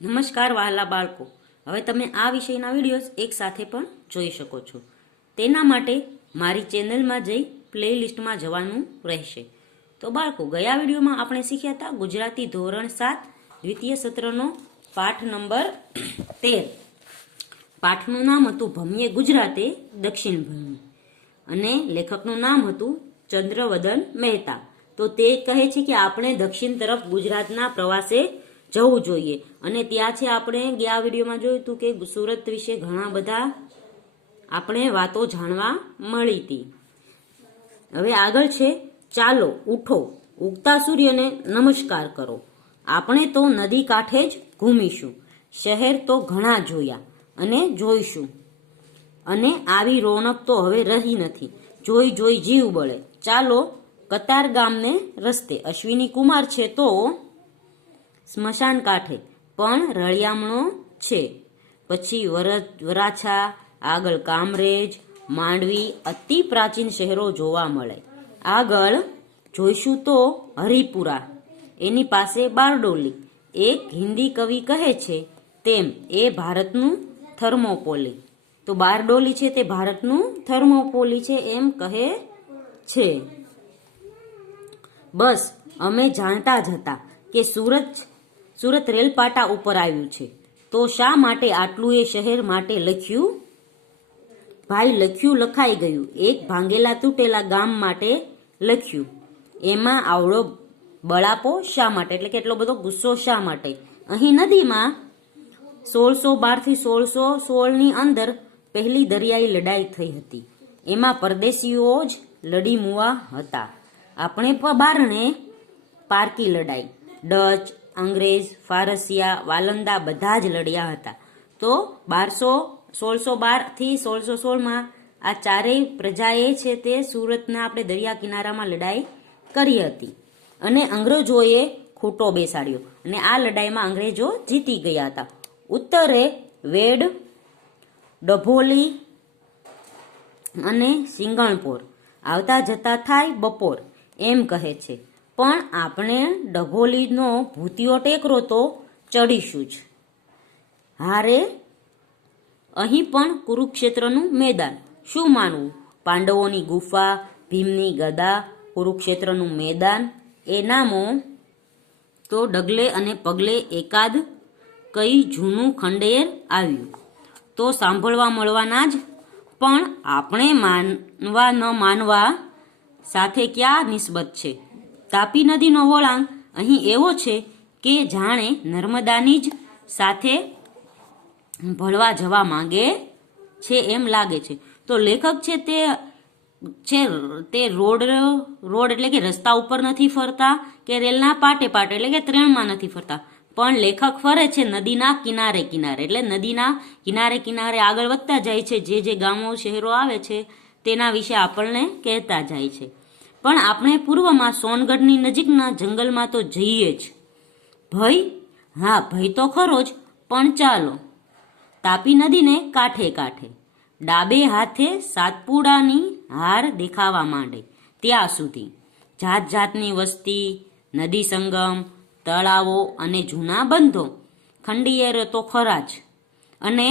નમસ્કાર વહાલા બાળકો, હવે તમે આ વિષયના વિડીયોઝ એક સાથે પણ જોઈ શકો છો. તેના માટે મારી ચેનલમાં જઈ પ્લેલિસ્ટમાં જવાનું રહેશે. તો બાળકો, ગયા વિડીયોમાં આપણે શીખ્યા હતા ગુજરાતી ધોરણ 7 દ્વિતીય સત્રનો પાઠ નંબર 13. પાઠનું નામ હતું ભમ્યે ગુજરાતે દક્ષિણ ભૂમિ અને લેખકનું નામ હતું ચંદ્રવદન મહેતા. તો તે કહે છે કે આપણે દક્ષિણ તરફ ગુજરાતના પ્રવાસે જવું જોઈએ અને ત્યાં છે આપણે ગયા વિડીયોમાં જોયું હતું કે સુરત વિશે ઘણા બધા આપણે વાતો જાણવા મળી હતી. હવે આગળ છે, ચાલો ઉઠો, ઉગતા સૂર્યને નમસ્કાર કરો, આપણે તો નદી કાંઠે જ ઘૂમીશું, શહેર તો ઘણા જોયા અને જોઈશું અને આવી રોનક તો હવે રહી નથી, જોઈ જોઈ જીવ બળે, ચાલો કતાર ગામને રસ્તે, અશ્વિની કુમાર છે તો સ્મશાન કાંઠે પણ રળિયામણો છે, પછી વરાછા, આગળ કામરેજ, માંડવી, અતિ પ્રાચીન શહેરો જોવા મળે, આગળ જોઈશું તો હરિપુરા, એની પાસે બારડોલી, એક હિન્દી કવિ કહે છે તેમ એ ભારતનું થર્મોપોલી. તો બારડોલી છે તે ભારતનું થર્મોપોલી છે એમ કહે છે. બસ અમે જાણતા જ હતા કે સુરત રેલપાટા ઉપર આવ્યું છે, તો શા માટે આટલું એ શહેર માટે લખ્યું? ભાઈ, લખ્યું લખાઈ ગયું, એક ભાંગેલા તૂટેલા ગામ માટે લખ્યું, એમાં આવડો બળાપો શા માટે, એટલે કે એટલો બધો ગુસ્સો શા માટે? અહીં નદીમાં 1612 થી 1616 ની અંદર પહેલી દરિયાઈ લડાઈ થઈ હતી, એમાં પરદેશીઓ જ લડી મુવા હતા, આપણે બારણે પારકી લડાઈ, ડચ, અંગ્રેજ, ફારસિયા, વાલંદા બધા જ લડ્યા હતા. તો 1612 થી 1616 આ ચારેય પ્રજાએ છે તે સુરતના આપણે દરિયા કિનારામાં લડાઈ કરી હતી અને અંગ્રેજોએ ખૂટો બેસાડ્યો અને આ લડાઈમાં અંગ્રેજો જીતી ગયા હતા. ઉત્તરે વેડ, ડભોલી અને સિંગણપોર, આવતા જતા થાય બપોર એમ કહે છે, પણ આપણે ડભોલીનો ભૂતિયો ટેકરો તો ચડીશું જ. હારે અહીં પણ કુરુક્ષેત્રનું મેદાન, શું માનવું? પાંડવોની ગુફા, ભીમની ગદા, કુરુક્ષેત્રનું મેદાન, એ નામો તો ડગલે અને પગલે એકાદ કઈ જૂનું ખંડેર આવ્યું તો સાંભળવા મળવાના જ, પણ આપણે માનવા ન માનવા સાથે ક્યાં નિસ્બત છે? તાપી નદીનો વળાંક અહીં એવો છે કે જાણે નર્મદાની જ સાથે ભળવા જવા માંગે છે એમ લાગે છે. તો લેખક છે તે રોડ એટલે કે રસ્તા ઉપર નથી ફરતા કે રેલના પાટે એટલે કે ટ્રેનમાં નથી ફરતા, પણ લેખક ફરે છે નદીના કિનારે કિનારે, એટલે નદીના કિનારે કિનારે આગળ વધતા જાય છે, જે ગામો શહેરો આવે છે તેના વિશે આપણને કહેતા જાય છે. પણ આપણે પૂર્વમાં સોનગઢની નજીકના જંગલમાં તો જઈએ જ. ભય? હા, ભય તો ખરો જ, પણ ચાલો તાપી નદીને કાંઠે કાંઠે, ડાબે હાથે સાતપુડાની હાર દેખાવા માંડે ત્યાં સુધી, જાત જાતની વસ્તી, નદી સંગમ, તળાવો અને જૂના બંધો, ખંડિયેર તો ખરા જ અને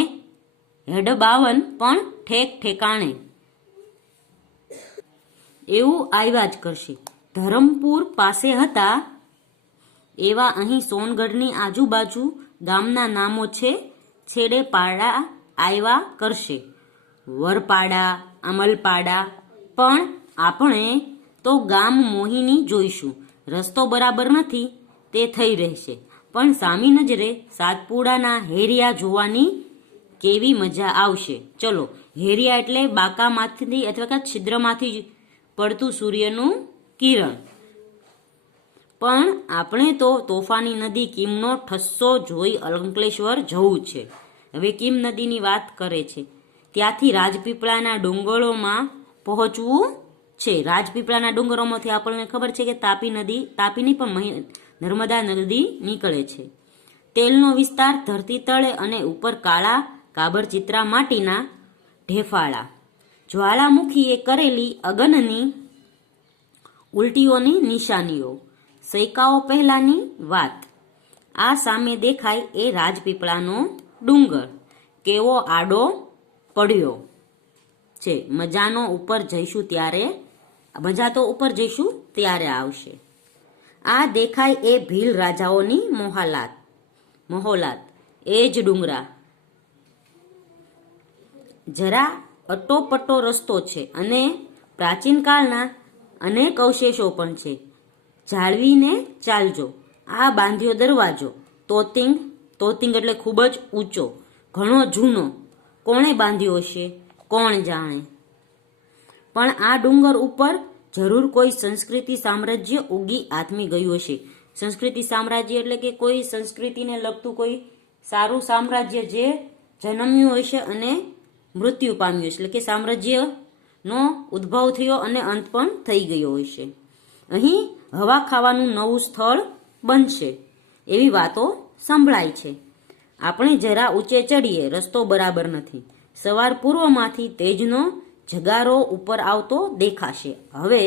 હેડબાવન પણ ઠેક ઠેકાણે એવું આવ્યા જ કરશે. ધરમપુર પાસે હતા એવા અહીં સોનગઢની આજુબાજુ ગામના નામો છે, છેડે પાડા આવ્યા કરશે, વરપાડા, અમલપાડા, પણ આપણે તો ગામ મોહિની જોઈશું, રસ્તો બરાબર નથી તે થઈ રહેશે, પણ સામી નજરે સાતપુડાના હેરિયા જોવાની કેવી મજા આવશે. ચલો, હેરિયા એટલે બાકામાંથી અથવા કે છિદ્રમાંથી પડતું સૂર્યનું કિરણ. પણ આપણે તો તોફાની નદી કીમનો ઠસ્સો જોઈ અંકલેશ્વર જવું છે. હવે કીમ નદીની વાત કરે છે, ત્યાંથી રાજપીપળાના ડુંગરોમાં પહોંચવું છે. રાજપીપળાના ડુંગરોમાંથી આપણને ખબર છે કે તાપીની પણ નર્મદા નદી નીકળે છે. તેલનો વિસ્તાર ધરતી તળે અને ઉપર કાળા કાબરચિત્રા માટીના ઢેફાળા, જ્વાળામુખીએ કરેલી અગનની ઉલટીઓની નિશાનીઓ, સૈકાઓ પહેલાની વાત, આ સામે દેખાય એ રાજપીપળાનો ડુંગર કેવો આડો પડ્યો છે. મજા તો ઉપર જઈશું ત્યારે આવશે. આ દેખાય એ ભીલ રાજાઓની મહોલાત એ જ ડુંગરા. જરા અટોપટો રસ્તો છે અને પ્રાચીન કાળના અનેક અવશેષો પણ છે. જાળવીને ચાલજો. આ બાંધ્યો દરવાજો તોતિંગ એટલે ખૂબ જ ઊંચો, ઘણો જૂનો. કોણે બાંધ્યો હશે કોણ જાણે, પણ આ ડુંગર ઉપર જરૂર કોઈ સંસ્કૃતિ સામ્રાજ્ય ઉગી આથમી ગયું હશે. સંસ્કૃતિ સામ્રાજ્ય એટલે કે કોઈ સંસ્કૃતિને લગતું કોઈ સારું સામ્રાજ્ય જે જન્મ્યું હશે અને મૃત્યુ પામ્યું હશે, એટલે કે સામ્રાજ્યનો ઉદ્ભવ થયો અને અંત પણ થઈ ગયો હશે. અહીં હવા ખાવાનું નવું સ્થળ બનશે એવી વાતો સંભળાય છે. આપણે જરા ઊંચે ચડીએ, રસ્તો બરાબર નથી. સવાર પૂર્વમાંથી તેજનો જગારો ઉપર આવતો દેખાશે. હવે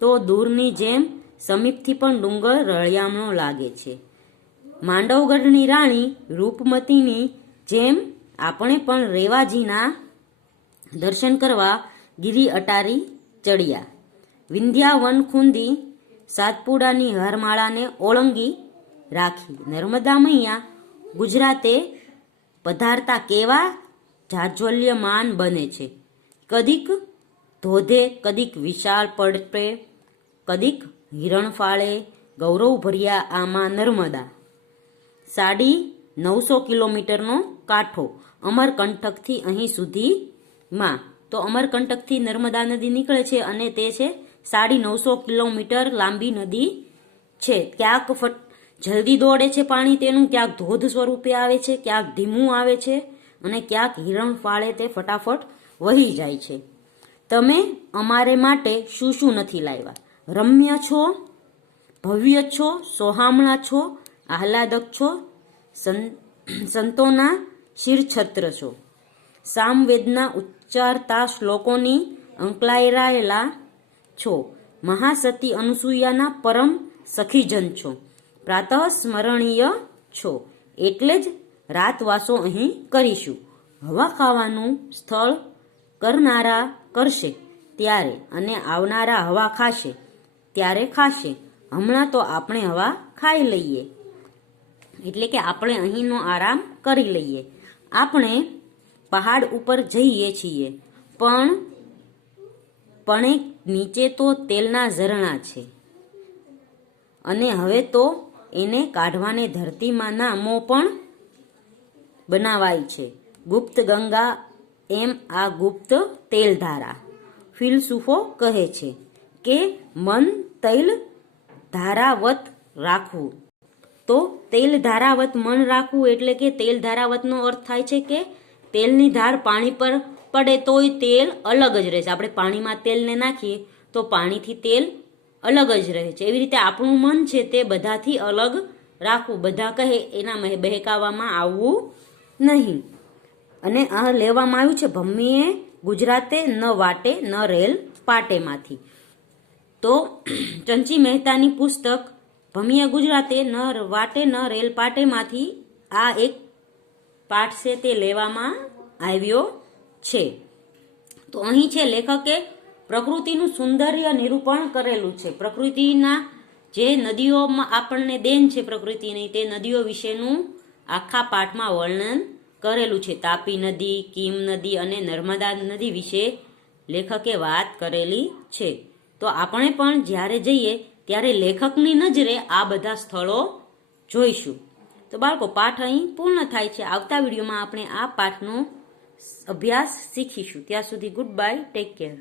તો દૂરની જેમ સમીપથી પણ ડુંગર રળિયામણો લાગે છે. માંડવગઢની રાણી રૂપમતીની જેમ આપણે પણ રેવાજીના દર્શન કરવા ગિરી અટારી ચડ્યા. વિંધ્યાવન ખૂંદી સાતપુડાની હારમાળાને ઓળંગી રાખી. નર્મદા મૈયા ગુજરાતે પધારતા કેવા જાજ્વલ્યમાન બને છે. કદીક ધોધે, કદીક વિશાળ પડપે, કદીક હિરણફાળે ગૌરવ ભર્યા આમાં નર્મદા. 950 કિલોમીટરનો કાંઠો અમરકંટકથી અહીં સુધીમાં. તો અમરકંટકથી નર્મદા નદી નીકળે છે અને તે છે 950 કિલોમીટર લાંબી નદી છે. ક્યાંક જલ્દી દોડે છે પાણી તેનું, ક્યાંક ધોધ સ્વરૂપે આવે છે, ક્યાંક ધીમું આવે છે અને ક્યાંક હિરણ ફાળે તે ફટાફટ વહી જાય છે. તમે અમારે માટે શું શું નથી લાવ્યા? રમ્ય છો, ભવ્ય છો, સોહામણા છો, આહલાદક છો, સંતોના શિરછત્ર છો, સામવેદના ઉચ્ચારતા શ્લોકોની અંકલાયરાયેલા છો, મહાસતી અનુસૂયાના પરમ સખીજન છો, પ્રાતઃ સ્મરણીય છો. એટલે જ રાતવાસો અહીં કરીશું. હવા ખાવાનું સ્થળ કરનારા કરશે ત્યારે અને આવનારા હવા ખાશે ત્યારે ખાશે. હમણાં તો આપણે હવા ખાઈ લઈએ, એટલે કે આપણે અહીંનો આરામ કરી લઈએ. આપણે પહાડ ઉપર જઈએ છીએ પણ નીચે તો તેલના ઝરણા છે અને હવે તો એને કાઢવાને ધરતીમાંના મો પણ બનાવાય છે. ગુપ્ત ગંગા એમ આ ગુપ્ત તેલધારા. ફિલસૂફો કહે છે કે મન તૈલ ધારાવત રાખવું. તો તેલ ધારાવત મન રાખવું એટલે કે તેલ ધારાવતનો અર્થ થાય છે કે તેલની ધાર પાણી પર પડે તોય તેલ અલગ જ રહે છે. આપણે પાણીમાં તેલને નાખીએ તો પાણીથી તેલ અલગ જ રહે છે. એવી રીતે આપણું મન છે તે બધાથી અલગ રાખવું. બધા કહે એના બહેકાવામાં આવવું નહીં. અને આ લેવામાં આવ્યું છે ભમ્મીએ ગુજરાતે ન વાટે ન રેલ પાટેમાંથી. તો ચંચી મહેતાની પુસ્તક ભમ્મીએ ગુજરાતે ન વાટે ન રેલ પાટેમાંથી આ એક પાઠ છે તે લેવામાં આવ્યો છે. તો અહીં છે લેખકે પ્રકૃતિનું સૌંદર્ય નિરૂપણ કરેલું છે. પ્રકૃતિના જે નદીઓમાં આપણને દેન છે પ્રકૃતિની, તે નદીઓ વિશેનું આખા પાઠમાં વર્ણન કરેલું છે. તાપી નદી, કીમ નદી અને નર્મદા નદી વિશે લેખકે વાત કરેલી છે. તો આપણે પણ જ્યારે જઈએ ત્યારે લેખકની નજરે આ બધા સ્થળો જોઈશું. તો બાળકો, પાઠ અહીં પૂર્ણ થાય છે. આવતા વિડીયોમાં આપણે આ પાઠનો અભ્યાસ શીખીશું. ત્યાં સુધી ગુડ બાય, ટેક કેર.